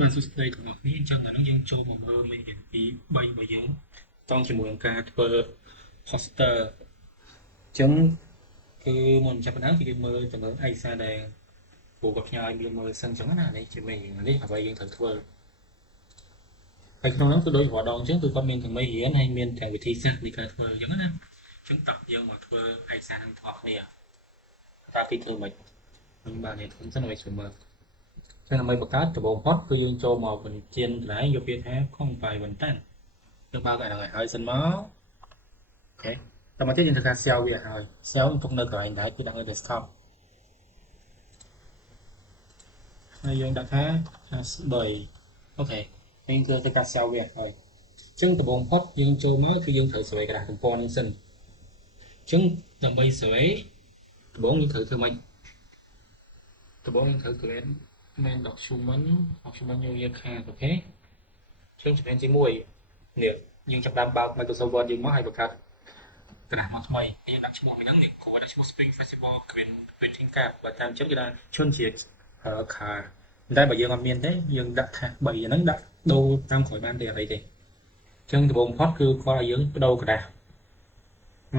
Bạn xuất đây của ngọc ní chân là nó dân cho một mơ mình hiện tí bay vào dướiต้องជាមួយនឹងការធ្វើ poster ចឹងគឺមុនចាប់ផ្ដើមគឺគេមើលទៅមើលឯកសារដែលគ្រូគាត់ផ្ញើឲ្យមានមើលសិនចឹងណានេះជាមេរៀននេះអ្វីយើងត្រូវធ្វើហើយក្នុងនោះគឺដូចរាល់ដងចឹងគឺគាត់មានទាំងមេរៀនហើយមានទាំងវិធីសាស្ត្រនៃការធ្វើចឹងណាចឹងតោះយើងមកធ្វើឯកសារនឹងថតគ្នាតើពីធ្វើមិនខ្ញុំបាននេះខ្ញុំសិនឲ្យជួយមើលចឹងដើម្បីបង្កើតដំបូងផុតគឺយើងចូលមកបញ្ជាកន្លែងយកពាក្យថា compile បន្តាន់យើងបើកឲ្យហើយសិនមកអូខេតមកទៀតយើងធ្វើការ save វាហើយ save ទុកនៅកន្លែងដែរគឺដាក់នៅ desktop ហើយយើងដាក់ថា 3 អូខេយើងគឺធ្វើការ save វាហើយចឹងដំបូងផុតយើងចូលមកគឺយើងត្រូវ survey กระดาษទំព័រនេះសិនចឹងដើម្បី survey ដំបូងយើងត្រូវធ្វើម៉េចដំបូងយើងត្រូវ create main document យើងយកខាតអូខេចឹងជំហានទី1នេះយើងចាប់ដើមបើក Microsoft Word យើងមកហើយបង្កើតกระดาษមកថ្មីយើងដាក់ឈ្មោះមួយហ្នឹងនេះគ្រូដាក់ឈ្មោះ Spring Festival Greeting Card បើតាមចឹងគេដាក់ឈុនជាខាតែបើយើងអត់មានទេយើងដាក់ថា3ហ្នឹងដាក់ដូរតាមក្រោយបានទេអីទេចឹងដំបូងផុតគឺគាត់ឲ្យយើងបដូរกระดาษ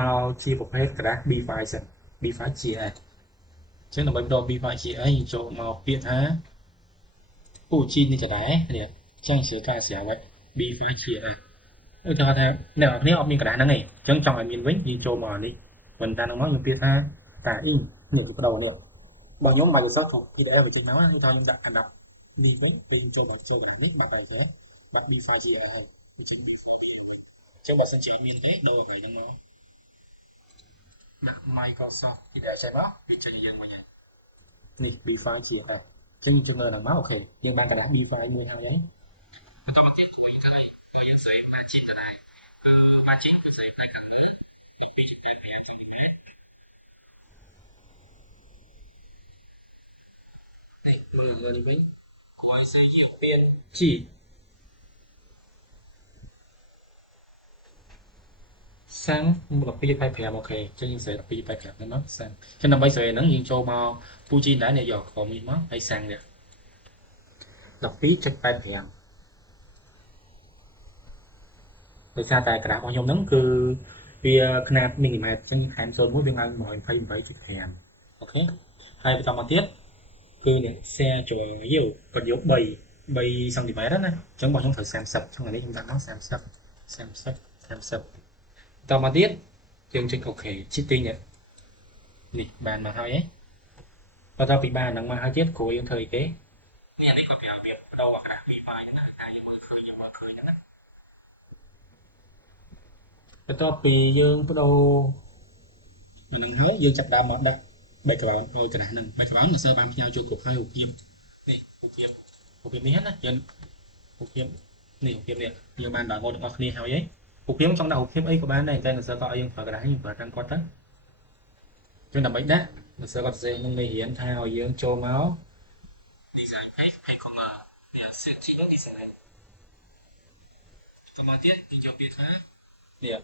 មកជាប្រភេទกระดาษ B5 សិន B5 GS ចឹងដើម្បីបដូរ B5 GS យើងចូលមកពាក្យថាពូជីនេះចដែរនេះចឹងជឿថាស្រាប់ហើយ B5 GS ឧទាហរណ៍ថាអ្នកនរគ្នាអត់មានកระดาษហ្នឹងទេអញ្ចឹងចង់ឲ្យមានវិញយើងចូលមកនេះមិនតាំងហ្នឹងមកយើងពាក្យថាតាអ៊ីនេះបដូរនេះបើខ្ញុំ Microsoft ធំ PDF វាចេញមកហើយថាខ្ញុំដាក់អាដាប់នេះទៅយើងចូលដល់នេះដាក់ឲ្យទៅដាក់ B5 GS ហើយអញ្ចឹងបើសិនជាមានគេដូរអ្វីហ្នឹងមកដាក់ Microsoft PDF ចេញមកវាចេញយើងវិញហើយនេះ B5 GS អញ្ចឹងយើងលើហ្នឹងមកអូខេយើងបានកระดาษ B5 មួយហើយបន្តមកទៀតជួយទៅហើយបើយើងស្វែងរកជីនទៅដែរបានចេញទៅស្វែងតែខាងលើពីពីតែវាជួយនេះនេះមើលលើនេះវិញគួរឲ្យសេជាមានជីសាំង12.85អូខេចឹងយើងសេ12.85ហ្នឹងមកសាំងចឹងដើម្បីស្វែងហ្នឹងយើងចូលមកពូជីនដែរនេះយកក្រុមនេះមកហើយសាំងនេះ12.85ដោយសារតែกระดาษរបស់ខ្ញុំហ្នឹងគឺវាຂະຫນາດមីលីម៉ែត្រអញ្ចឹងខែម01វាឡើង128.5អូខេហើយបន្តមកទៀតគឺនេះ share ចូលយោគាត់យក3សង់ទីម៉ែត្រណាអញ្ចឹងរបស់ខ្ញុំត្រូវ30ចឹងនេះខ្ញុំដាក់មក30តមកទៀតយើងចុចអូខេជីទីនេះបានមកហើយបន្តពីបានហ្នឹងមកហើយទៀតគ្រូយើងធ្វើអីគេនេះនេះគាត់ប្រាប់វាបដូរអាក្រាស់ពីបាយណាតែយើងមើលឃើញហ្នឹងណាបន្ទាប់ពីយើងបដូរអាហ្នឹងហើយយើងចាប់ដើមមកដាក់ background ដោយកណ្ដាស់ហ្នឹង background មិនសូវបានផ្ញើចូលគ្រប់ហើយរូបភាពនេះរូបភាពនេះណាយើងរូបភាពនេះយើងបានដល់មកទាំងអស់គ្នាហើយរូបភាពចង់ដាក់រូបភាពអីក៏បានដែរតែមិនសូវក៏ឲ្យយើងប្រើកណ្ដាស់យើងប្រើតាមគាត់ទៅចឹងដើម្បីដាក់មិនសូវគាត់ផ្សេងនឹងមេរៀនថាឲ្យយើងចូលមក design page ของនេះ setting design តមកទៀតយើងយកពាក្យថានេះ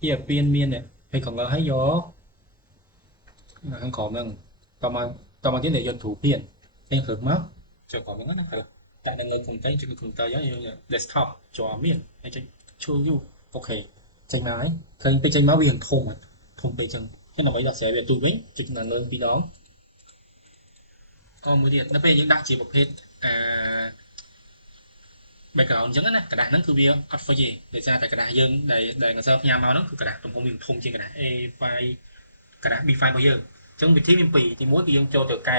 ពាក្យពៀនមាននេះហើយของហើយយកខាងក្រោមហ្នឹងតមកទៀតយកទូពៀនយើងគ្រើមកចូលក្រោមហ្នឹងណាដាក់នៅលើកុំព្យូទ័រចុចកុំព្យូទ័រយក desktop ជាប់មានហើយចុចជួយយូអូខេចេញមកហើយឃើញពេកចេញមកវាធំពេកចឹងហើយដើម្បីដោះស្រាយវាទូវិញចុចនៅលើពីរដងមួយទៀតដល់ពេលយើងដាក់ជាប្រភេទbackground អញ្ចឹងណាกระดาษហ្នឹងគឺវាអត់ fake ទេដោយសារតែกระดาษយើងដែលកសែផ្ញើមកហ្នឹងគឺกระดาษទំហំវាធំជាងกระดาษ A5 กระดาษ B5 របស់យើងអញ្ចឹងវិធីមាន2ទី1គឺយើងចូលទៅកែ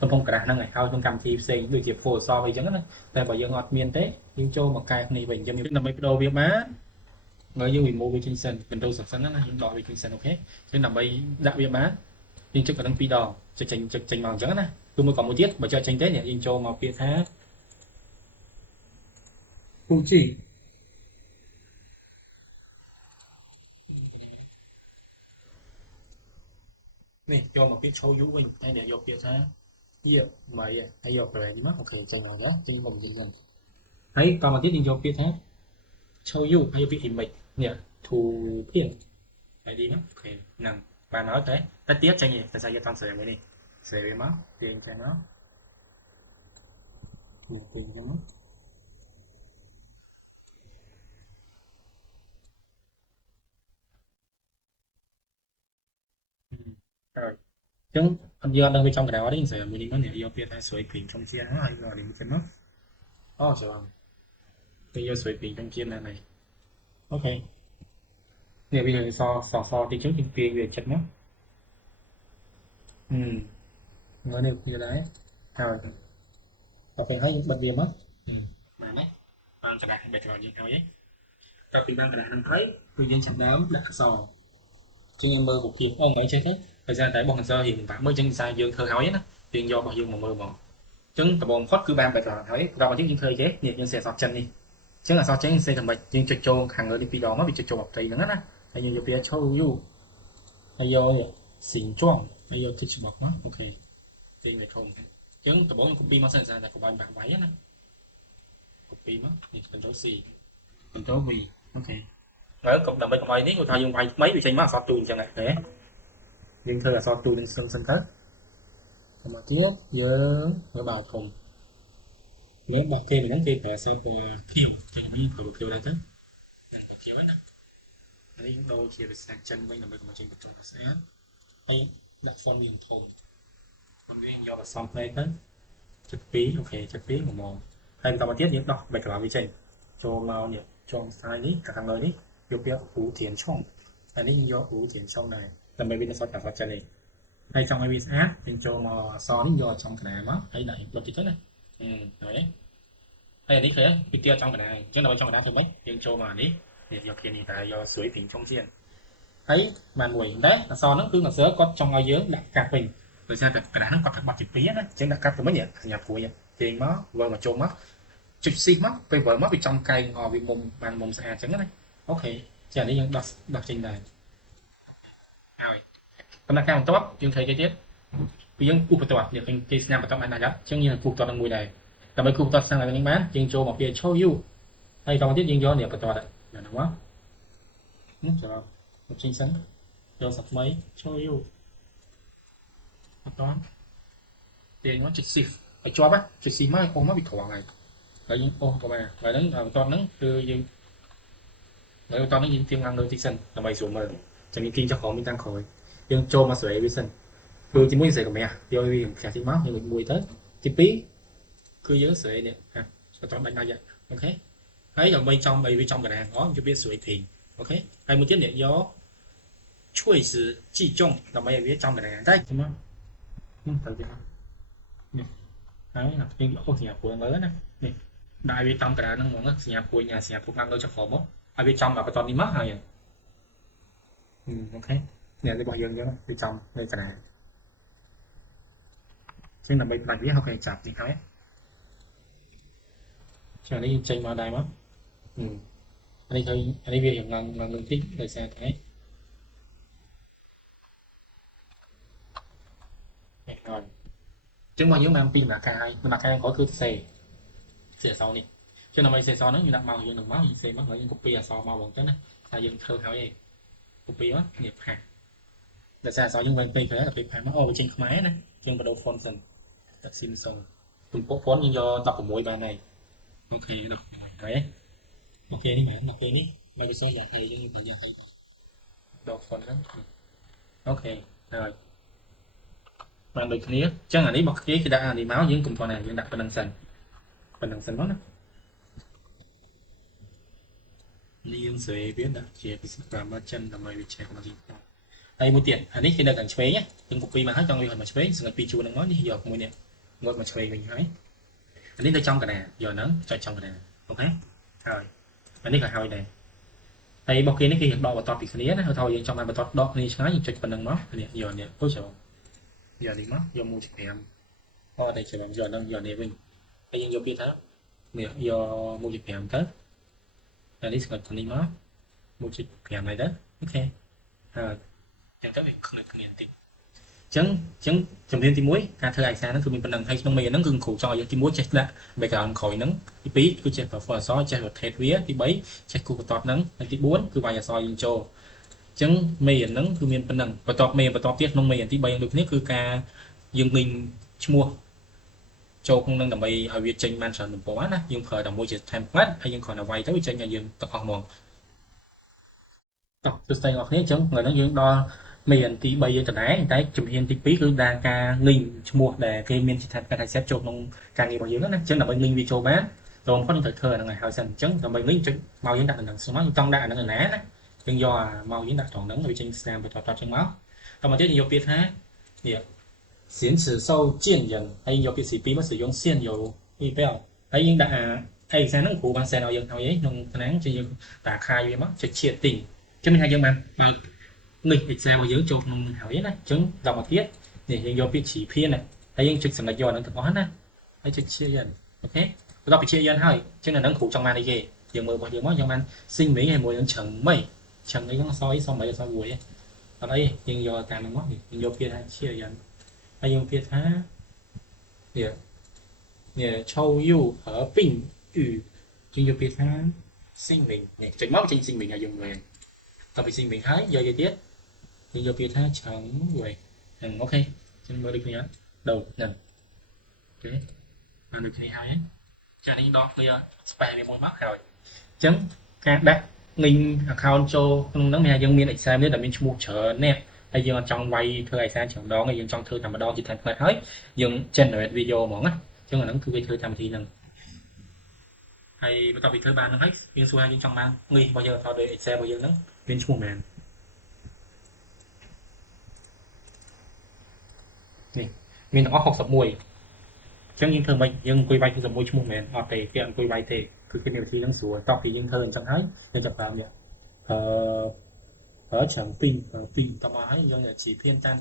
ទំហំกระดาษហ្នឹងឲ្យក្នុងកម្មវិធីផ្សេងដូចជា Photoshop អីចឹងណាតែបើយើងអត់មានទេយើងចូលមកកែគ្នាវិញយើងដើម្បីបដូរវាបានហើយយើង remove វាចេញសិន Windows សិនណាយើងដកវាចេញសិនអូខេអញ្ចឹងដើម្បីដាក់វាបានយើងចុចកណ្ដឹង2ដងចុចចេញមកអញ្ចឹងណាគឺមួយក៏មួយទៀតបើចុចចេញទេយើងចូលមកពាក្យថាពូជីនេះចូលមកពាក្យ show you វិញហើយអ្នកយកពាក្យថាទៀតមកហើយយកកន្លែងមកអូខេចេញមកណាចេញមកវិញហើយតមកទៀតយើងយកពាក្យថា show you ហើយយកពាក្យ image នេះធូភៀនហើយនេះអូខេហ្នឹងបានហើយតែទៀតចេញទេតែស្អីយកតាមស្រាយមួយនេះស្រាយវាមកទាញចេញមកនេះពេញហ្នឹង Chứng do đang bên trong cái đó đấy sẽ mình có thể yêu biệt hay suy bình trong chia hay là đến cái nó rồi bây giờ suy bình trong chia này ok giờ bây giờ so thì chứng kinh tiền về chất nó nói được như đấy rồi và phải thấy bệnh viện mất mà đấy bạn sẽ đạt được rồi như thế ấy các bạn đang thấy tuy nhiên chẳng đám đã sò chứ em mơ một kia ông ấy chết hết thời gian tại bọn giờ hiện tại mới chân sai dương thơ hỏi á tiền do bao dương mà mơ mộng chứng tập bọn phốt cứ ban bạch là thấy rồi chứng thơ chết nhiệt nhưng sẽ sọt chân đi chứng là so chứng sẽ thành bạch nhưng cho châu hàng người đi pi đó mới bị cho châu bọc trì nữa á hay như phía châu du hay do xỉn choang hay do thích bọc nó ok tiền này không chứng tập bọn copy mà sẵn sàng là của bạn bạn váy á copy mất thì cần chỗ gì cần chỗ vì ok ở cộng đồng bên ngoài tiếng người ta dùng vài mấy vị trí mà so tuôn chẳng hạn thế nhưng thơ là so tuôn lên sân sân cất mà tiếp giờ ở bảo cùng nếu bảo kê mình đánh kê phải sao của khiêu cho mình của khiêu đây chứ mình bảo khiêu nè đây đôi kia về sang chân bên là bên mà trên một trung sẽ hay đặt phong liền thùng còn nguyên do là xong đây tới chất phí ok chất phí của mòn hay tao mà tiếp những đọc bài cả vị trí cho màu nhỉ cho sai đi cả thằng người đi yêu biết ủ tiền trong anh ấy do ủ tiền trong này là mấy bên so cả so chân này hay trong IBS app thì cho mà so đến do trong cái này mất hay đẩy luật thì thế này đấy hay đi khởi cái tiêu trong cái này chứ đâu trong cái đó thôi mấy nhưng cho mà đi thì do kia thì tại do suối bình trong chiên thấy màn mùi đấy là so nó cứ là sớ có trong ao dưới đặt cạp mình rồi sao cái đá nó có thật bạc chụp phí đó chứ đặt cạp từ mấy nhỉ nhập của vậy tiền nó vừa mà trôn mất chụp xi mất về vợ mất bị trong cây ngò bị mồm bàn mồm xà trắng đấy ok chờ đi những đặc trình này rồi còn là cao tốt nhưng thấy cái tiếp vì những cuộc tập việc thành cái snap tập này đó chứ như là cuộc tập đang mùi này là mấy cuộc tập sang là những bán nhưng cho một phía show you hay trong tiếp nhưng do niệm tập đấy là nó quá rồi một chính xác do sập mấy show you toán tiền nó trực xịt phải cho bác trực xịt mai không nó bị thỏa này ở những ô của bà và đến ở toàn nó từ những người toàn nó nhìn tiếng ăn nơi tích sân là mày xuống mà chẳng những kinh cho họ mình tăng khỏi nhưng cho mà sửa với sân cứ chỉ muốn sửa của mẹ do vì khả thi máu nhưng mình mùi tới chi phí cứ nhớ sửa nè ha cho toàn đánh vậy ok thấy ở bên trong cái này có cho biết sửa thì ok hay một chiếc điện gió chui sự chỉ trong là mấy biết trong cái này đấy đúng không phải gì đấy là cái ô nhà của lớn này đại bị trong cái đó nó muốn nhà của nhà của ăn đâu cho khó mất ai bị trong là cái toàn đi mất rồi ok nhà đi bao nhiêu nữa bị trong đây cái này chứ là mình biết không cần chặt gì hết cho đi chơi mà đây mất anh đi thôi anh đi về hiện ngân tích đời xe thế rồi chứ mà những năm pin là cái có thứ xe sau này cho nên mày xe sau nó như đặt màu như đừng máu như xe mất ở những copy là sau màu bằng cái này là dừng thơ thảo gì copy mất nghiệp hạt để xe sau những bên pin là pin phải mất ô trên máy này trên bắt đầu phone dần đặt sim xong cùng phố phone nhưng do tập của mỗi bài này ok được đấy ok đi mày ok đi mày cho giả thầy cho như bạn giả thầy đọc phone đó ok rồi bạn được nghĩa chắc là đi bật cái đã đi máu những cùng thằng này những đặt bên đằng sân đó liên dưới biết đặt chia và mất chân là mày bị chạy là gì đây một tiền anh ấy khi đặt đằng chế nhé đừng copy mà hết trong người mà chế sự pi chu đang nói đi giờ mùi nè ngồi mà chế mình thấy anh ấy trong cái này giờ nó cho trong cái này ok rồi anh ấy là hơi này đây bao khi nó khi đo vào to bị khné nó thôi trong này mà to đo đi sáng nhìn cho phần đằng nó giờ nè tối sợ giờ thì mất do mua thịt em đây chỉ bằng giờ này mình bây giờ vô kia thế nè do mua thịt em tới là đi sửa đi nó mua thịt em này đó ok chẳng tới việc không được nghiền tiền trứng trong thiên tí muối ca thơ ai xa nóคือมีปัญหาให้ต้องมีนั่งคือขู่จอยที่มุ้ยเช็ดละไปก่อนข่อยนั่งที่ปีคือเช็ดแบบฟอร์ซอเช็ดแบบเทสเวียที่ใบเช็ดกูกระตอบนั่งที่บ้วนคือใบยาซอยยิงโจtrứng mìนั่งคือมีปัญหาประตอบmìประตอบเตี้ยน้อง mì ที่ใบยังดูนี่คือการยังมิงชั่วโจคงนั่งแต่ใบเอาเวียจังมันสอนหนุ่มปวนะยังเผยแต่มวยจะทำพัดhayยังขอเอาไว้ถ้าวิจัยยังตะออกมองตอกตัวใส่ออกนี้trứng người nóยังđo មានទី3យើងដដែលតែជំហានទី2គឺការងីងឈ្មោះដែលគេមានចិត្តថាការ set ចូលក្នុងការងាររបស់យើងណាអញ្ចឹងដើម្បីងីងវាចូលបានតោះបំផុតយើងត្រូវធ្វើអាហ្នឹងឲ្យសិនអញ្ចឹងដើម្បីងីងចុចមកយើងដាក់អាហ្នឹងស្មោះយើងចង់ដាក់អាហ្នឹងណាណាយើងយកមកយើងដាក់ត្រង់ហ្នឹងវាចេញស្នាមបន្តអញ្ចឹងមកតមកទៀតយើងយកពាក្យថានេះ显此受见人ហើយយកពាក្យ C2 មកsử dụng现有ពីពេលហើយយើងដាក់ឯកសារហ្នឹងគ្រូបាន send ឲ្យយើងហើយក្នុងហ្នឹងជាយើងតាខាយវាមកចុចឈៀតទីអញ្ចឹងមានថាយើងបានបើកនេះ Excel របស់យើងចូលក្នុងហើយណាអញ្ចឹងដល់មកទៀតនេះយើងយកពាក្យជីភានណាហើយយើងចុចសម្លេចយកហ្នឹងទាំងអស់ណាហើយចុចឈៀតយិនអូខេបន្ទាប់ពីឈៀតយិនហើយអញ្ចឹងនៅហ្នឹងគ្រូចង់បានអីគេយើងមើលរបស់យើងមកយើងបានស៊ីងមីហើយមួយនឹងឆឹងមីឆឹងអីហ្នឹងសអីស3ស1អត់អីយើងយកតាមហ្នឹងមកយើងយកពាក្យថាឈៀតយិនហើយយើងពាក្យថាเนี่ย抽又合并与យើងយកពាក្យថាស៊ីងមីនេះចុចមកចេញស៊ីងមីឲ្យយើងមើលតទៅពីស៊ីងមីហើយយកទៀតយើងយកពាក្យថាឆឹងវិញអូខេចឹងមើលដូចគ្នាដូរហ្នឹងអូខេបានដូចគ្នាហើយចានេះដកវា spare វាមួយមកហើយអញ្ចឹងការដាក់ងីង account ចូលក្នុងហ្នឹងមានថាយើងមាន Excel នេះដែលមានឈ្មោះច្រើននេះហើយយើងអត់ចង់វាយធ្វើឯកសារច្រើនដងហើយយើងចង់ធ្វើតែម្ដងជា template ហើយយើង generate video ហ្មងណាអញ្ចឹងអាហ្នឹងគឺវាធ្វើតាមវិធីហ្នឹងហើយបន្ទាប់ពីធ្វើបានហ្នឹងហើយយើងសួរថាយើងចង់បានងីរបស់យើងទៅដោយ Excel របស់យើងហ្នឹងមានឈ្មោះមែននេះមានទាំងអស់61អញ្ចឹងយើងធ្វើមិនយើងអង្គុយវាយ61ឈ្មោះមែនអត់ទេគេអង្គុយវាយទេគឺគេមានវិធីហ្នឹងស្រួលតោះពីយើងធ្វើអញ្ចឹងហើយយើងចាប់តាមនេះchẳng pin pin តមកហើយយើងchỉ phiên tan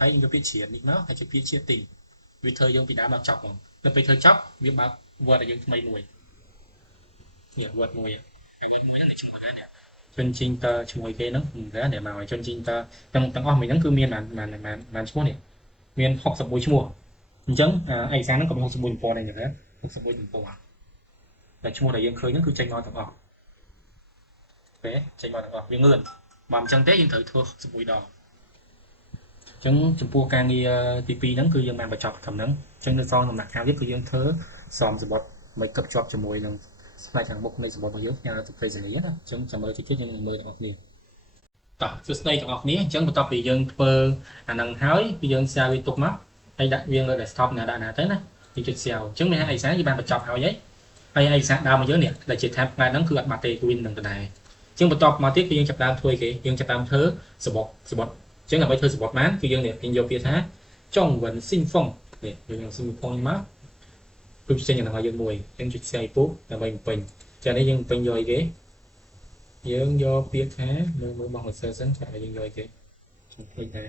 ហើយយើងយកពាក្យជ្រៀតនេះមកហើយជាពាក្យជ្រៀតទីវាធ្វើយើងពីដើមដល់ចប់ហ្មងដល់ពេលធ្វើចប់វាបើក Word ឲ្យយើងថ្មីមួយនេះ Word មួយហើយ Word មួយហ្នឹងនេះឈ្មោះណានេះជន់ជីងតឈ្មោះគេហ្នឹងណានេះមកជន់ជីងតទាំងអស់មួយហ្នឹងគឺមានបានឈ្មោះនេះមាន61ឈ្មោះអញ្ចឹងឯកសារហ្នឹងក៏មាន61ទំព័រដែរណា61ទំព័រតែឈ្មោះដែលយើងឃើញហ្នឹងគឺចេញមកទាំងអស់ពេលចេញមកទាំងអស់វាងឿនបើមិនចឹងទេយើងត្រូវធ្វើ61ដងអញ្ចឹងចំពោះការងារទី2ហ្នឹងគឺយើងបានបញ្ចប់ត្រឹមហ្នឹងអញ្ចឹងនៅសល់ដំណាក់កាលទៀតគឺយើងធ្វើសំសបុតមិនកឹបជាប់ជាមួយនឹងផ្នែកខាងមុខនៃសបុតរបស់យើងផ្ញើទៅផ្ទៃសេរីណាអញ្ចឹងចាំមើលតិចយើងមើលទាំងអស់គ្នាតោះសួស្តីទាំងអស់គ្នាអញ្ចឹងបន្ទាប់ពីយើងធ្វើអាហ្នឹងហើយគឺយើង share វាទុកមកហើយដាក់វាលើ desktop ណាដាក់ណាទៅណាយើងចុច share អញ្ចឹងមានឯកសារយើងបានបញ្ចប់ហើយហើយឯកសារដើមរបស់យើងនេះដែលជា tab ផ្នែកហ្នឹងគឺអត់បាត់ទេ Win នឹងដដែលជាងបន្ទាប់មកទៀតគឺយើងចាប់ដើមធ្វើគេយើងចាប់ដើមធ្វើសបុតអញ្ចឹងដើម្បីធ្វើសបុតបានគឺយើងនេះយើងយកពាក្យថាចុងវិនស៊ីងហ្វុងនេះយើងយកស៊ីងហ្វុងមកគឺផ្សេងយ៉ាងណាយើងមួយយើងចុចស្អីពុះដើម្បីបំពេញចានេះយើងបំពេញយកអីគេយើងយកពាក្យថាមើលបងអសើសិនចាយើងយកអីគេខ្ញុំឃើញថា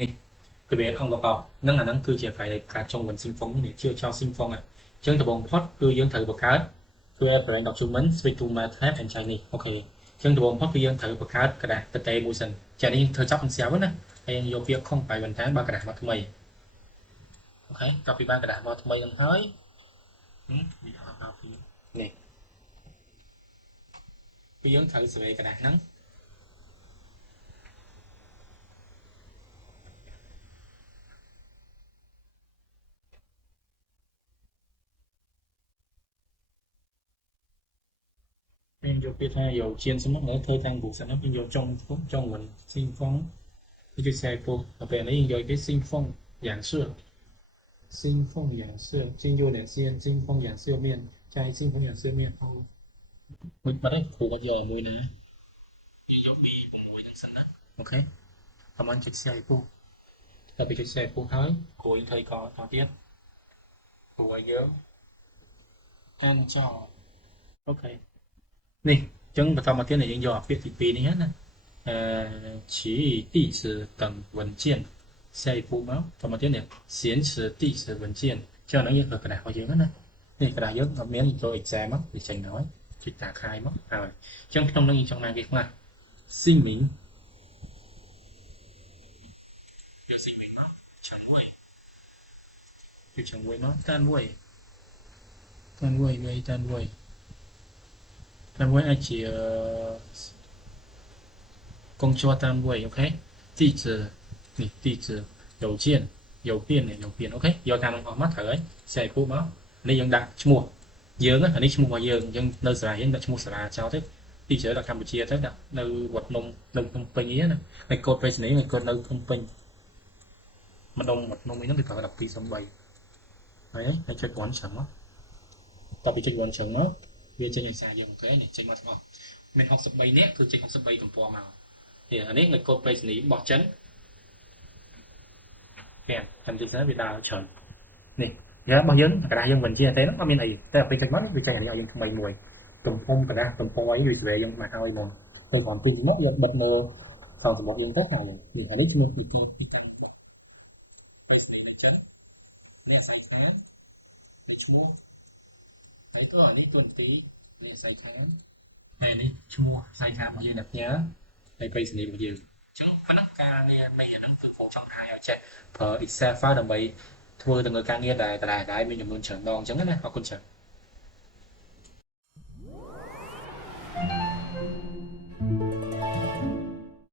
នេះគឺវាអង្គប្រកបហ្នឹងអាហ្នឹងគឺជាផ្នែកនៃការចុងវិនស៊ីងហ្វុងនេះជាចោលស៊ីងហ្វុងអញ្ចឹងដំបូងផុតគឺយើងត្រូវបង្កើតគឺ Apparent Document Switch to Math and Chinese អូខេអញ្ចឹងដំបូងផុតគឺយើងត្រូវបង្កើតกระดาษតេតេមួយសិនចានេះធ្វើចាប់មិនស្រាប់ណាហើយយើងយកពាក្យខុងបាយបន្តានបើกระดาษមកថ្មីអូខេកាពីបានកระดาษមកថ្មីនឹងហើយនេះគឺយើងត្រូវសេរីกระดาษហ្នឹងmình vô biết hay dầu chiên xong nữa thôi thang buộc nó mình vô trong mình sinh phong cái xe cô ở bên đấy rồi cái sinh phong giảng sư sinh phong giảng sư sinh vô để xiên sinh phong giảng sư miền trai sinh phong giảng sư miền thôi mình bắt đấy phụ bao giờ mùi nữa như dấu bi của mùi đang xanh đó ok cảm ơn chiếc xe cô là bị chiếc xe cô thấy của thầy có tiết của ai nhớ ăn cho okនេះអញ្ចឹងបន្តមកទៀតយើងយកពាក្យទី2នេះណា其地址等文件下一步មកបន្តមកទៀតនេះ显示地址文件ចឹងហ្នឹងយើងប្រើกระดาษរបស់យើងណានេះกระดาษយើងអត់មានចូល exam មកវាចេញហើយចុចតាខាយមកហើយអញ្ចឹងក្នុងហ្នឹងយើងចង់បានគេខ្លះស៊ីមីងយកស៊ីមីងមកឆាន់មួយយកឆាន់មួយមកតានមួយ ដើម្បីឲ្យជាកងជាប់តាមមួយអូខេទីជានេះទីជា邮件邮编នេះ邮编អូខេយកតាមអស់មកត្រូវហើយចែកពូមកនេះយើងដាក់ឈ្មោះយើងអានេះឈ្មោះរបស់យើងនៅសាលាយើងដាក់ឈ្មោះសាលាចោលទៅទីជាដាក់កម្ពុជាទៅដាក់នៅវត្តនំនៅភ្នំពេញអីណាហើយកូដប្រេសនីហើយកូដនៅភ្នំពេញម្ដុំវត្តនំអីហ្នឹងវាត្រូវ1203ហើយចុចវ៉ាន់ចឹងមកតទៅចុចវ៉ាន់ចឹងមកវាចេញឯកសារយើងអូខេនេះចេញមកទាំងអស់មាន63នាក់គឺចេញ63ទំព័រមកអានេះនៅកូដប្រេសនីរបស់ចិនគេតាមទីទៅវាដើរច្រើននេះយ៉ារបស់យើងกระดาษយើងមិនជាទេហ្នឹងអត់មានអីតែពេលចុចមកវាចេញអានេះឲ្យយើងថ្មីមួយទំហំกระดาษទំព័រអីវាស្វែយើងមកឲ្យមកទៅគ្រាន់ពេញមកយកបិទមើលសងសម្បត្តិយើងទៅហើយនេះអានេះឈ្មោះពីកូដពីតាមរបស់ប្រេសនីចិននេះស្អីខាននេះឈ្មោះហើយក៏អានេះកូដពីនេះស្អីខានហើយនេះឈ្មោះស្អីខានរបស់យើងអ្នកផ្ញើហើយប្រេសនីរបស់យើងចឹងប៉ុណ្ណឹងការងារនៃអាហ្នឹងគឺខ្ញុំចង់ថាឲ្យចេះប្រើ Excel file ដើម្បីធ្វើទៅលើការងារដែលមានចំនួនច្រើនដងអញ្ចឹងណាអរគុណច្រើន